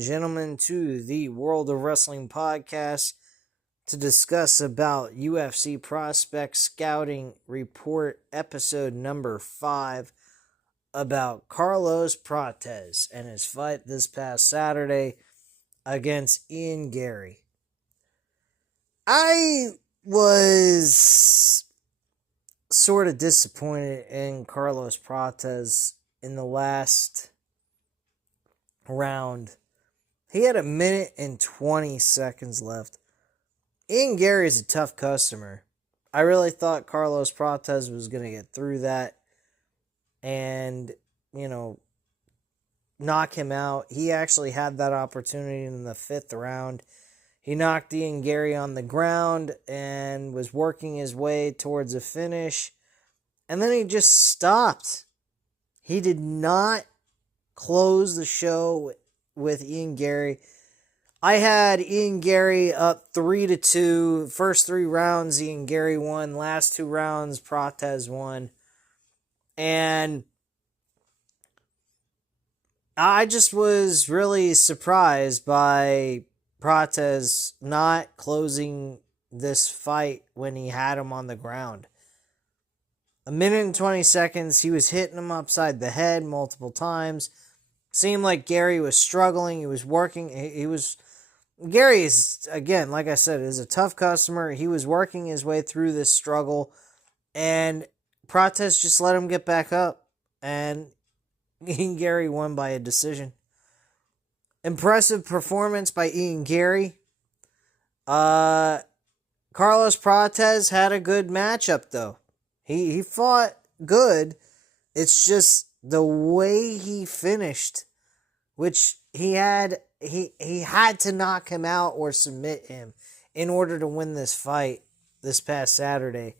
Gentlemen, to the World of Wrestling podcast to discuss about UFC Prospect Scouting Report episode number 5 about Carlos Prates and his fight this past Saturday against Ian Garry. I was sort of disappointed in Carlos Prates in the last round. He had 1:20 left. Ian Garry is a tough customer. I really thought Carlos Prates was going to get through that and, knock him out. He actually had that opportunity in the 5th round. He knocked Ian Garry on the ground and was working his way towards a finish. And then he just stopped. He did not close the show with Ian Garry. I had Ian Garry up 3-2. First 3 rounds, Ian Garry won. Last 2 rounds, Prates won. And I just was really surprised by Prates not closing this fight when he had him on the ground. 1:20, he was hitting him upside the head multiple times. Seemed like Garry was struggling. He was working. Garry is, again, like I said, is a tough customer. He was working his way through this struggle, and Prates just let him get back up, and Ian Garry won by a decision. Impressive performance by Ian Garry. Carlos Prates had a good matchup, though. He fought good. It's just the way he finished, which he had to knock him out or submit him in order to win this fight this past Saturday.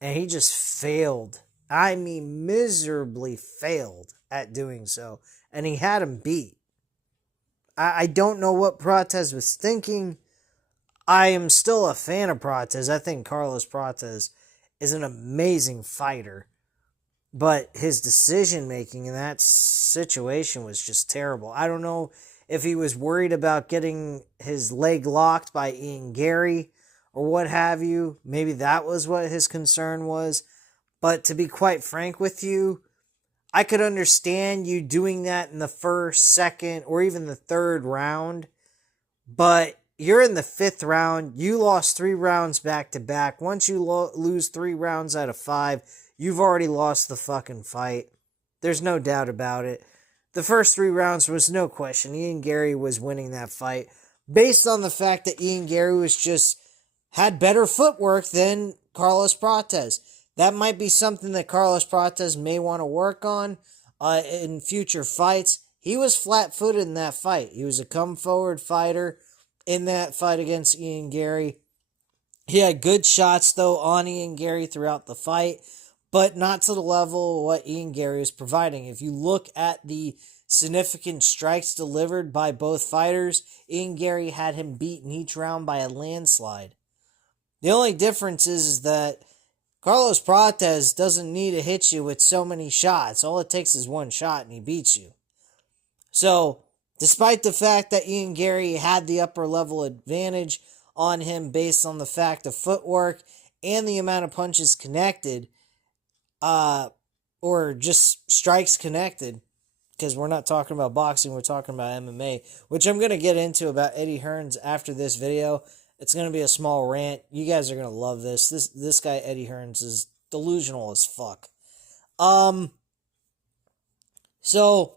And he just failed. I mean, miserably failed at doing so. And he had him beat. I don't know what Prates was thinking. I am still a fan of Prates. I think Carlos Prates is an amazing fighter. But his decision-making in that situation was just terrible. I don't know if he was worried about getting his leg locked by Ian Garry or what have you. Maybe that was what his concern was. But to be quite frank with you, I could understand you doing that in the first, second, or even the 3rd round. But you're in the 5th round. You lost 3 rounds back-to-back. Once you lose 3 rounds out of 5, you've already lost the fucking fight. There's no doubt about it. The first 3 rounds was no question. Ian Garry was winning that fight based on the fact that Ian Garry had better footwork than Carlos Prates. That might be something that Carlos Prates may want to work on in future fights. He was flat-footed in that fight. He was a come-forward fighter in that fight against Ian Garry. He had good shots, though, on Ian Garry throughout the fight, but not to the level of what Ian Garry was providing. If you look at the significant strikes delivered by both fighters, Ian Garry had him beat in each round by a landslide. The only difference is that Carlos Prates doesn't need to hit you with so many shots. All it takes is 1 shot and he beats you. So, despite the fact that Ian Garry had the upper level advantage on him based on the fact of footwork and the amount of punches connected, or just strikes connected, because we're not talking about boxing, we're talking about MMA, which I'm going to get into about Eddie Hearns after this video. It's going to be a small rant. You guys are going to love this. This guy, Eddie Hearns, is delusional as fuck. So,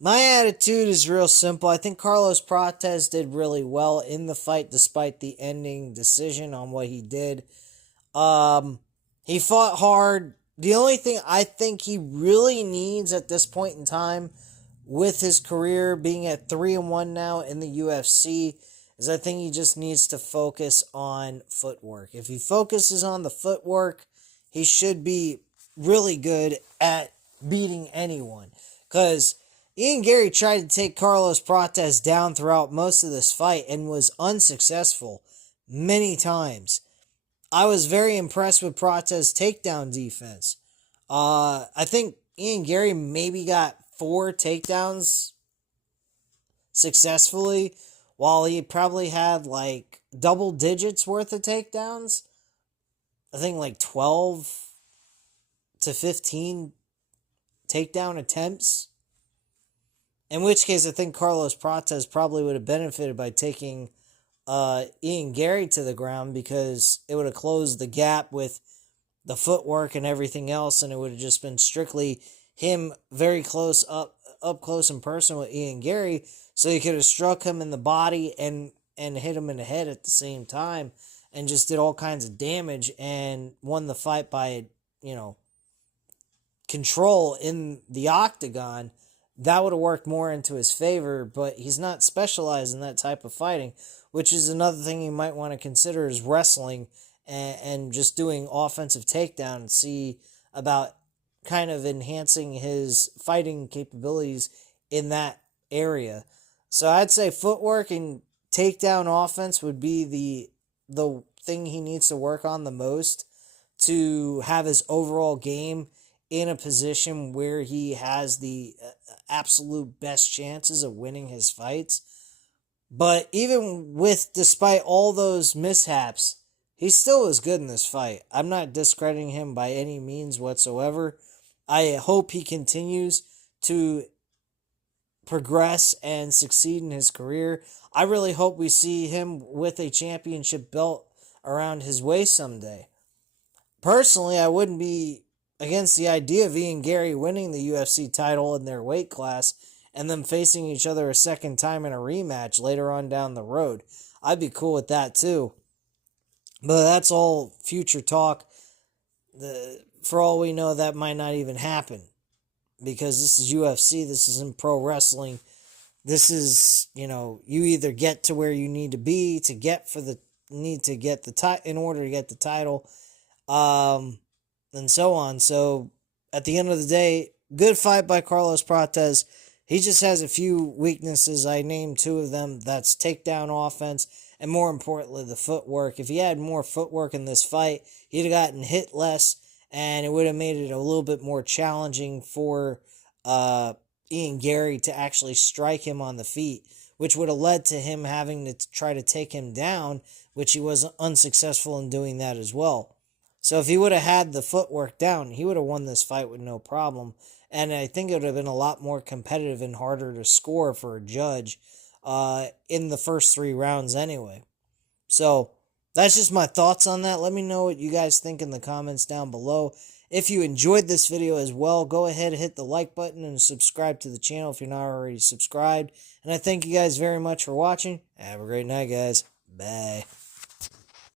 my attitude is real simple. I think Carlos Prates did really well in the fight despite the ending decision on what he did. He fought hard. The only thing I think he really needs at this point in time, with his career being at 3-1 now in the UFC, is I think he just needs to focus on footwork. If he focuses on the footwork, he should be really good at beating anyone. Because Ian Garry tried to take Carlos Prates down throughout most of this fight and was unsuccessful many times. I was very impressed with Prates' takedown defense. I think Ian Garry maybe got 4 takedowns successfully, while he probably had like double digits worth of takedowns. I think like 12 to 15 takedown attempts. In which case, I think Carlos Prates probably would have benefited by taking Ian Gary to the ground, because it would have closed the gap with the footwork and everything else, and it would have just been strictly him very close up close and personal with Ian Gary, so he could have struck him in the body and hit him in the head at the same time, and just did all kinds of damage and won the fight by, control in the octagon. That would have worked more into his favor, but he's not specialized in that type of fighting, which is another thing you might want to consider, is wrestling and just doing offensive takedown, and see about kind of enhancing his fighting capabilities in that area. So I'd say footwork and takedown offense would be the thing he needs to work on the most to have his overall game in a position where he has the absolute best chances of winning his fights. But despite all those mishaps, he still is good in this fight. I'm not discrediting him by any means whatsoever. I hope he continues to progress and succeed in his career. I really hope we see him with a championship belt around his waist someday. Personally, I wouldn't be against the idea of Ian Gary winning the UFC title in their weight class and them facing each other a second time in a rematch later on down the road. I'd be cool with that too. But that's all future talk. For all we know, that might not even happen, because this is UFC. This isn't pro wrestling. This is, you either get to where you need to be to get in order to get the title, and so on. So at the end of the day, good fight by Carlos Prates. He just has a few weaknesses. I named two of them. That's takedown offense, and more importantly, the footwork. If he had more footwork in this fight, he'd have gotten hit less, and it would have made it a little bit more challenging for Ian Gary to actually strike him on the feet, which would have led to him having to try to take him down, which he was unsuccessful in doing that as well. So if he would have had the footwork down, he would have won this fight with no problem. And I think it would have been a lot more competitive and harder to score for a judge in the first 3 rounds anyway. So that's just my thoughts on that. Let me know what you guys think in the comments down below. If you enjoyed this video as well, go ahead and hit the like button and subscribe to the channel if you're not already subscribed. And I thank you guys very much for watching. Have a great night, guys. Bye.